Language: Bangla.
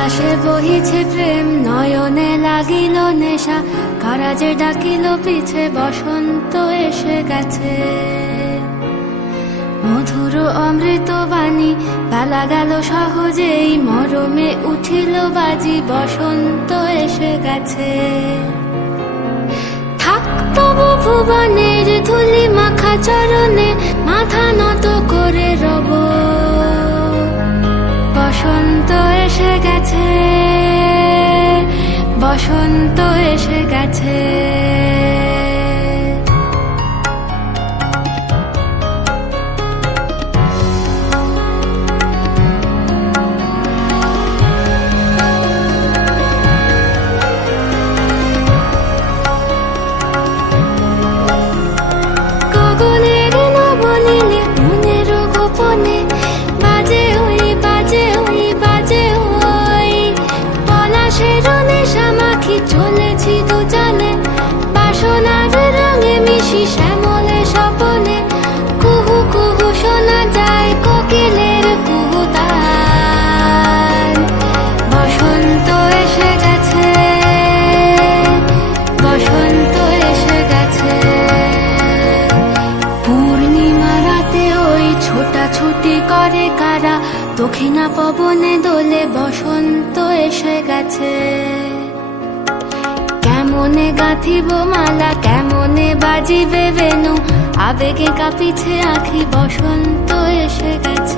বাতাসে বহিছে প্রেম, নয়নে লাগিল নেশা, কারাজে ডাকিল পিছে, বসন্ত এসে গেছে। মধুর অমৃত বাণী, বেলা গেল সহজেই, মরমে উঠিল বাজি, বসন্ত এসে গেছে। থাক তবু ভুবনের ধুলি মাখা চরণে, মাথা নত করে রব, বসন্ত এসে গেছে, বসন্ত এসে গেছে। গগনের নবনীলে, মনের গোপনে, বাজে ওই বাজে ওই বাজে ওই, পলাশের নেশা মাখি চলেছি দুজনে, বাসনার রঙে মিশি শ্যামলে স্বপনে, কুহু কুহু শোনা যায় কোকিলের কুহুতান। বসন্ত এসে গেছে, বসন্ত এসে গেছে। পূর্ণিমা রাতে ওই ছোটাছুটি করে কারা, দক্ষিণা পবনে দোলে, বসন্ত এসে গেছে। কেমনে গাঁথিব মালা, কেমনে বাজিবে বেনু, আবেগে কাঁপিছে আখি, বসন্ত এসে গেছে।